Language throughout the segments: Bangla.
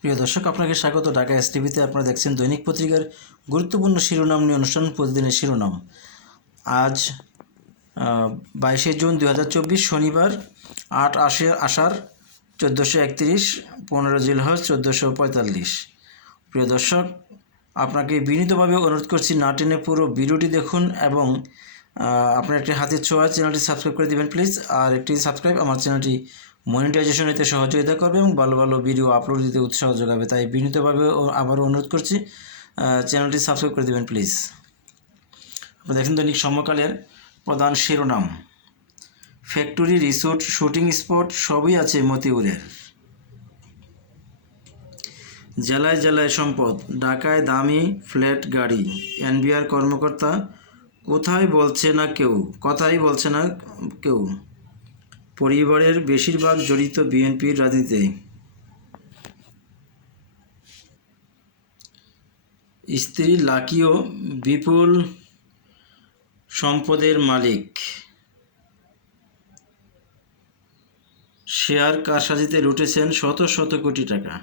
প্রিয় দর্শক, আপনাকে স্বাগত। ঢাকা এস টিভিতে আপনারা দেখছেন দৈনিক পত্রিকার গুরুত্বপূর্ণ শিরোনাম নিয়ে অনুষ্ঠান, প্রতিদিনের শিরোনাম। আজ বাইশে জুন দু হাজার চব্বিশ, শনিবার, আট আশে আষাঢ়, চোদ্দোশো একত্রিশ, পনেরো জিলহজ, চোদ্দোশো পঁয়তাল্লিশ। প্রিয় দর্শক, আপনাকে বিনীতভাবে অনুরোধ করছি, না টেনে পুরো ভিডিওটি দেখুন এবং আপনার একটি হাতের ছোঁয়া চ্যানেলটি সাবস্ক্রাইব করে দেবেন, প্লিজ। আর একটি সাবস্ক্রাইব আমার চ্যানেলটি মনিটাইজেশন এতে সহযোগিতা করবে এবং ভালো ভালো ভিডিও আপলোড দিতে উৎসাহ যোগাবে। তাই বিনীতভাবে আবারও অনুরোধ করছি চ্যানেলটি সাবস্ক্রাইব করে দেবেন, প্লিজ। দেখেন দৈনিক সমকালের প্রধান শিরোনাম। ফ্যাক্টরি, রিসোর্ট, শুটিং স্পট, সবই আছে মতিউরের। জেলায় জেলায় সম্পদ, ঢাকায় দামি ফ্ল্যাট গাড়ি। এনবিআর কর্মকর্তা, কোথায় বলছে না কেউ? কথাই বলছে না কেউ? পরিবারের বেশিরভাগ জড়িত বিএনপির রাজনীতিতে স্ত্রী লাকিও বিপুল সম্পদের মালিক। শেয়ার কারসাজিতে লুটেছেন শত শত কোটি টাকা।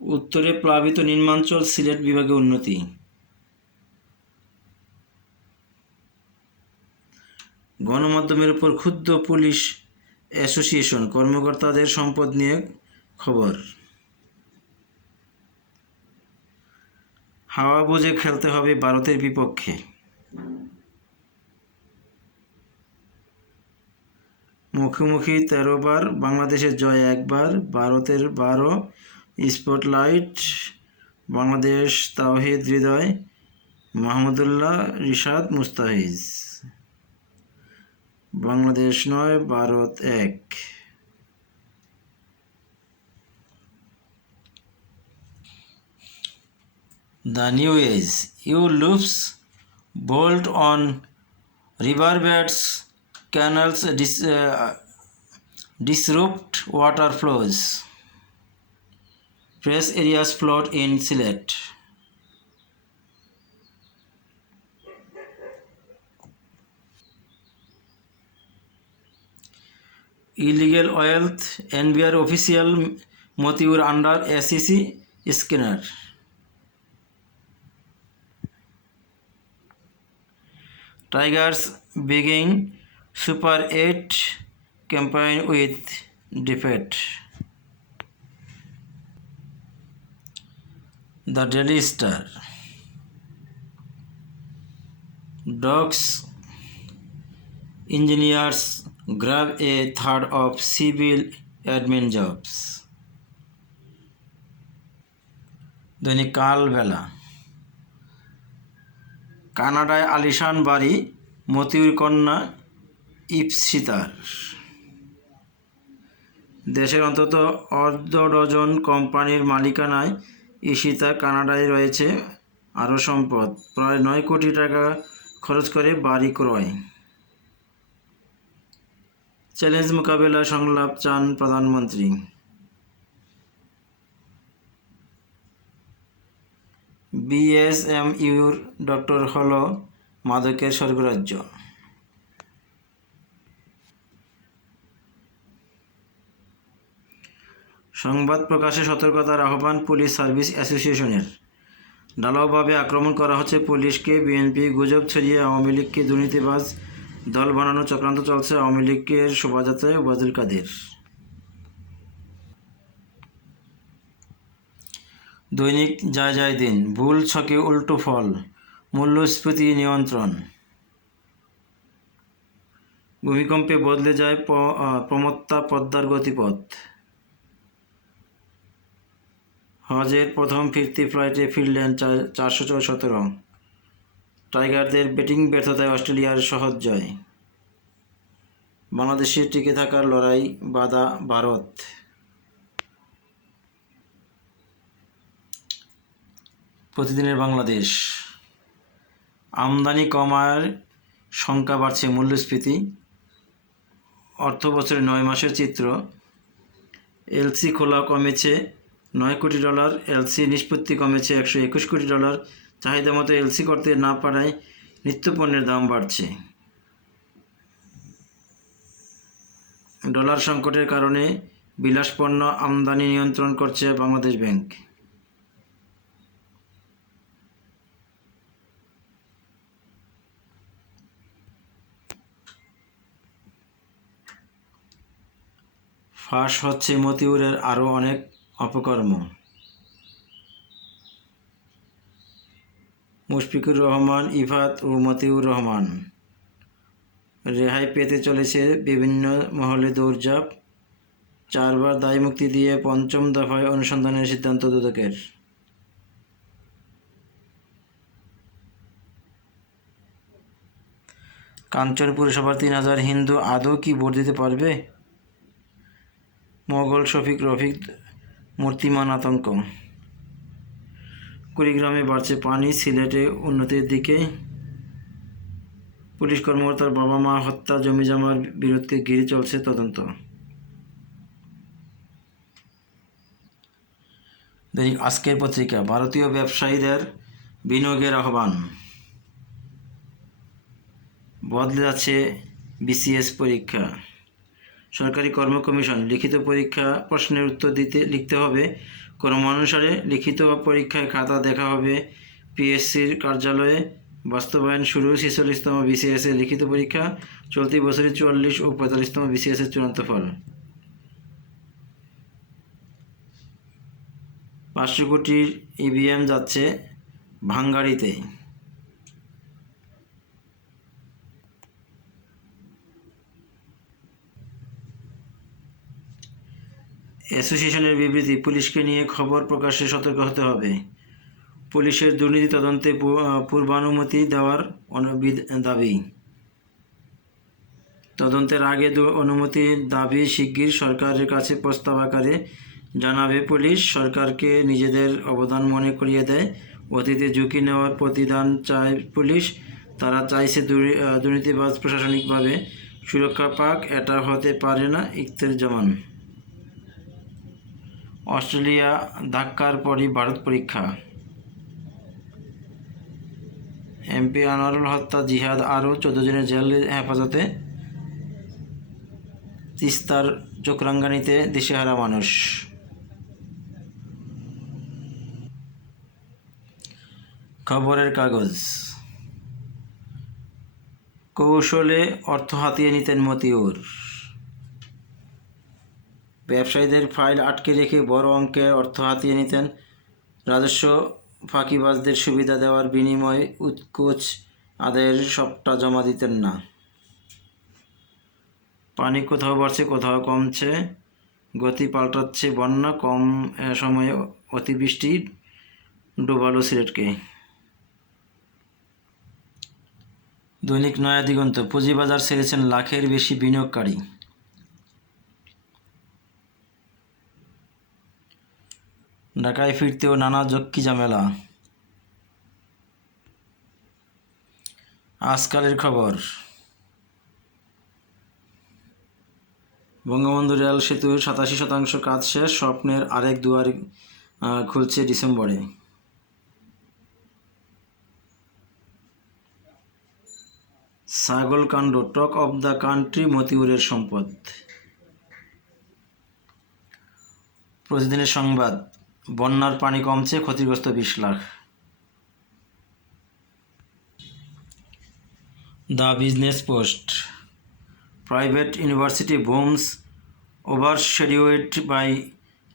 উত্তরে প্লাবিত নির্মাঞ্চল সিলেট বিভাগে উন্নতি। গণমাধ্যমের উপর ক্ষুব্ধ পুলিশ অ্যাসোসিয়েশন কর্মকর্তাদের সম্পদ নিয়ে খবর। হাওয়া বুঝে খেলতে হবে ভারতের বিপক্ষে। মুখোমুখি তেরো বার বাংলাদেশের জয় একবার, ভারতের বারো স্পটলাইট, বাংলাদেশ তাওহিদ হৃদয়, মাহমুদুল্লাহ রিশাদ মুস্তাহিজ। বাংলাদেশ নয় ভারত এক The new age. You loops bolt on riverbeds, canals dis, uh, disrupt water flows. Press areas flood in Sylhet. Illegal wealth, NBR official Motiur under SEC scanner. Tigers beginning Super 8 campaign with defeat. The Daily Star. Dogs engineers grab a third of civil admin jobs. দৈনিক কালবেলা। কানাডায় আলিশান বাড়ি, মতিউর কন্যা ইপসিতার দেশের অন্তত অর্ধ ডজন কোম্পানির মালিকানায় ইশিতা কানাডায় রয়েছে আরও সম্পদ। প্রায় নয় কোটি টাকা খরচ করে বাড়ি ক্রয়। চ্যালেঞ্জ মোকাবেলা সংলাপ চান প্রধানমন্ত্রী। বিএসএমইউর ডক্টর হল মাদকের স্বর্গরাজ্য। সংবাদ প্রকাশে সতর্কতার আহ্বান পুলিশ সার্ভিস অ্যাসোসিয়েশনের। ঢালাওভাবে আক্রমণ করা হচ্ছে পুলিশকে, বিএনপি গুজব ছড়িয়ে আওয়ামী লীগকে দুর্নীতিবাজ দল বানানোর চক্রান্ত চলছে আওয়ামী লীগের শোভাযাত্রায় ওবায়দুল কাদের। দৈনিক যায় যায় দিন, ভুল ছকে উল্টো ফল, মূল্যস্ফীতি নিয়ন্ত্রণ। ভূমিকম্পে বদলে যায় প্রমত্তা পদ্মার গতিপথ। হজের প্রথম ফিরতি ফ্লাইটে ফিরলেন চার- চারশো সতেরো টাইগারদের ব্যাটিং ব্যর্থতায় অস্ট্রেলিয়ার সহজ জয়। বাংলাদেশের টিকে থাকার লড়াই বাধা ভারত। প্রতিদিনের বাংলাদেশ। আমদানি কমার সংখ্যা বাড়ছে মূল্যস্ফীতি। অর্থ বছরে নয় মাসের চিত্র। এলসি খোলা কমেছে নয় কোটি ডলার, এলসি নিষ্পত্তি কমেছে একশো একুশ কোটি ডলার চাহিদা মতো এলসি করতে না পারায় নিত্যপণ্যের দাম বাড়ছে। ডলার সংকটের কারণে বিলাসপণ্য আমদানি নিয়ন্ত্রণ করছে বাংলাদেশ ব্যাংক। ফাঁস হচ্ছে মতিউরের আরও অনেক অপকর্ম। মুশফিকুর রহমান, ইফাত ও মতিউর রহমান। রেহাই পেতে চলেছে বিভিন্ন মহলে দৌড়ঝাঁপ, চারবার দায় মুক্তি দিয়ে পঞ্চম দফায় অনুসন্ধানের সিদ্ধান্ত দুদকের। কাঞ্চন পুরসভার তিন হাজার হিন্দু আদৌ কি ভোট দিতে পারবে? মোগল শফিক রফিক, মূর্তিমান আতঙ্ক। কুড়িগ্রামে বাড়ছে পানি, সিলেটে উন্নতির দিকে। পুলিশ কর্মকর্তার বাবা মা হত্যা, জমি জমার বিরোধকে ঘিরে চলছে তদন্ত। দৈনিক আজকের পত্রিকা, ভারতীয় ব্যবসায়ীদের বিনিয়োগের আহ্বান। বদলে যাচ্ছে বিসিএস পরীক্ষা। সরকারি কর্ম কমিশন লিখিত পরীক্ষা প্রশ্নের উত্তর দিতে, লিখতে হবে। কর্মানুসারে লিখিত পরীক্ষায় খাতা দেখা হবে। পিএসসির কার্যালয়ে বাস্তবায়ন শুরু, ছেচল্লিশতম বিসিএস এর লিখিত পরীক্ষা, চলতি বছরে চুয়াল্লিশ ও পঁয়তাল্লিশতম বিসিএস এর চূড়ান্ত ফল। পাঁচশো কোটির ইভিএম যাচ্ছে ভাঙ্গাড়িতে। অ্যাসোসিয়েশনের বিবৃতি, পুলিশকে নিয়ে খবর প্রকাশে সতর্ক হতে হবে। পুলিশের দুর্নীতি তদন্তে পূর্বানুমতি দেওয়ার দাবি। তদন্তের আগে অনুমতির দাবি শিগগির সরকারের কাছে প্রস্তাব আকারে জানাবে পুলিশ। সরকারকে নিজেদের অবদান মনে করিয়ে দেয়। অতীতে ঝুঁকি নেওয়ার প্রতিদান চায় পুলিশ। তারা চাইছে দুর্নীতিবাজ প্রশাসনিকভাবে সুরক্ষা পাক। এটা হতে পারে না ইখতের জামান। অস্ট্রেলিয়া ধাক্কার পরই ভারত পরীক্ষা। এমপি আনোয়ারুল হত্যা, জিহাদ আরও চোদ্দ জনের জেল হেফাজতে। তিস্তার চোখরাঙ্গানিতে দিশেহারা মানুষ। খবরের কাগজ। কৌশলে অর্থ হাতিয়ে নিতেন মতিউর। ব্যবসায়ীদের ফাইল আটকে রেখে বড় অঙ্কের অর্থ হাতিয়ে নিতেন। রাজস্ব ফাঁকিবাজদের সুবিধা দেওয়ার বিনিময়ে উৎকোচ আদায়ের সবটা জমা দিতেন না। পানি কোথাও বাড়ছে, কোথাও কমছে, গতি পাল্টাচ্ছে বন্যা, কম সময়ে অতিবৃষ্টি, ডুবালো সিলেটকে। দৈনিক নয়া দিগন্ত, পুঁজিবাজার ছেড়েছেন লাখের বেশি বিনিয়োগকারী। ঢাকায় ফিরতেও নানা যক্কি ঝামেলা। আজকালের খবর। বঙ্গবন্ধু রেল সেতুর সাতাশি শতাংশ কাজ শেষ, স্বপ্নের আরেক দুয়ার খুলছে ডিসেম্বরে। ছাগলকাণ্ড টক অব দ্য কান্ট্রি, মতিউরের সম্পদ। প্রতিদিনের সংবাদ। বন্যার পানি কমছে, ক্ষতিগ্রস্ত বিশ lakh. The business post. Private university booms overshadowed by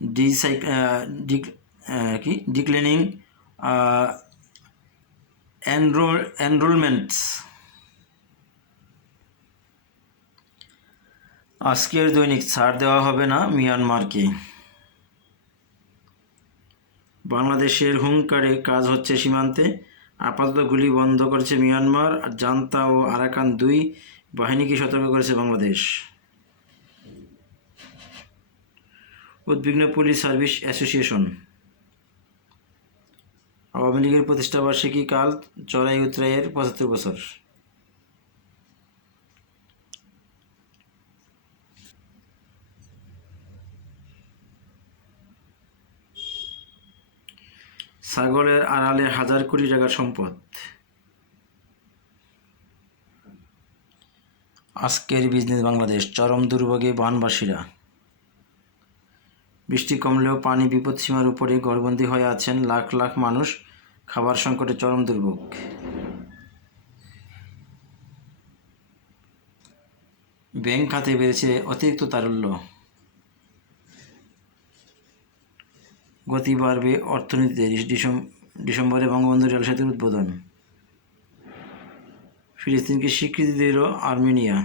ডিসাই কি? Declining enrol enrolments. আজকের দৈনিক ছাড় দেওয়া হবে না মিয়ানমারকে। বাংলাদেশের হুঙ্কারে কাজ হচ্ছে সীমান্তে। আপাতত গুলি বন্ধ করেছে মিয়ানমার, আর জান্তা ও আরাকান দুই বাহিনীকে সতর্ক করেছে বাংলাদেশ। উদ্বিগ্ন পুলিশ সার্ভিস অ্যাসোসিয়েশন। আওয়ামী লীগের প্রতিষ্ঠাবার্ষিকী কাল চড়াই উত্তরাইয়ের পঁচাত্তর বছর। ছাগলের আড়ালে হাজার কোটি টাকার সম্পদ। আজকের বিজনেস বাংলাদেশ, চরম দুর্ভোগে বানবাসীরা। বৃষ্টি কমলেও পানি বিপদসীমার উপরে ঘরবন্দি হয়ে আছেন লাখ লাখ মানুষ। খাবার সংকটে চরম দুর্ভোগ। ব্যাংক খাতে বেড়েছে অতিরিক্ত তারল্য। গতি বাড়বে অর্থনীতিতে ডিসেম- ডিসেম্বরে বঙ্গবন্ধু রেল সেতুর উদ্বোধন। ফিলিস্তিনকে স্বীকৃতি দিল Armenia.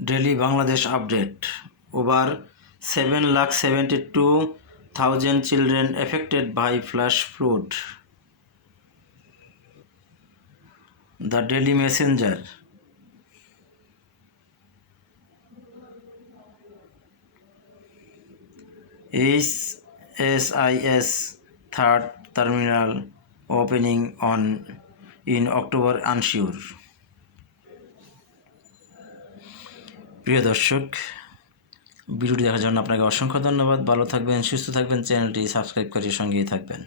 Daily Bangladesh update. Over seven lakh seventy two thousand children affected by flash flood. The daily messenger. H S I S third terminal opening on in October unsure. প্রিয় দর্শক, ভিডিওটি দেখার জন্য আপনাকে অসংখ্য ধন্যবাদ। ভালো থাকবেন, সুস্থ থাকবেন, চ্যানেলটি সাবস্ক্রাইব করে সঙ্গেই থাকবেন।